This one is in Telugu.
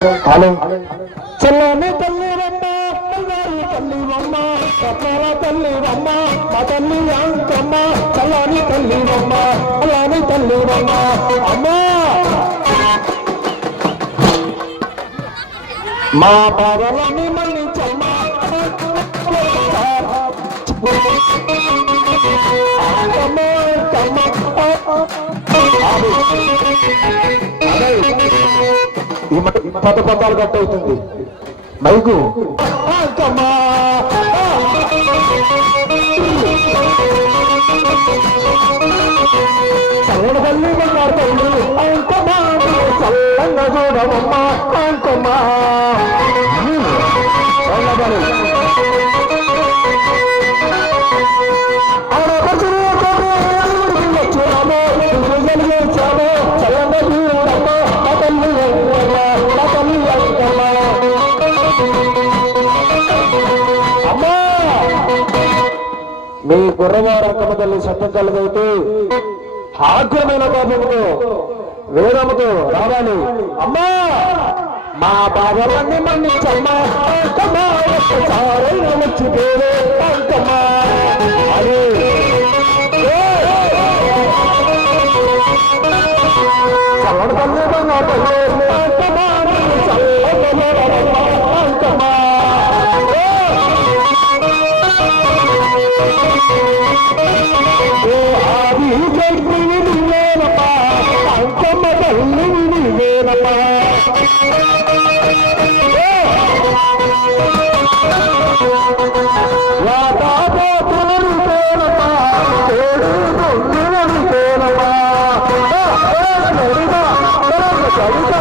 హలో చల్లని తల్లి రమ్మ బంగారు తల్లి రమ్మ రత్నాల తల్లి రమ్మ మా తల్లి అంకమ్మ చల్లని తల్లి రమ్మ చల్లని తల్లి రమ్మ అమ్మా మా బాధలని మన్నించమ్మ ఈ పదబంధాలు కట్ అవుతుంది మైకు చల్లడల్లి మాట్లాడుతుంది అంకమ్మా చల్లంగా చూడమమ్మా అంకమ్మా మీ గుర్రవారంకమ్మ తల్లి సత్యం కలుగైతే ఆగ్రమైన కోపంతో వేదముతో రావాలి అమ్మా మా బాధలన్నీ మన్నించమ్మా వచ్చి పేరే అంకమ్మా అది చల్లడపల్లి బంగాపల్లి అంకమ్మా అంకమ్మా ఆది జడ్మి నీవేనమ్మా అంకమ్మ తల్లి నీవేనమ్మా రాధాపోతులనుకోనమ్మా తోడు దొంగలనుకోనమ్మా కవిత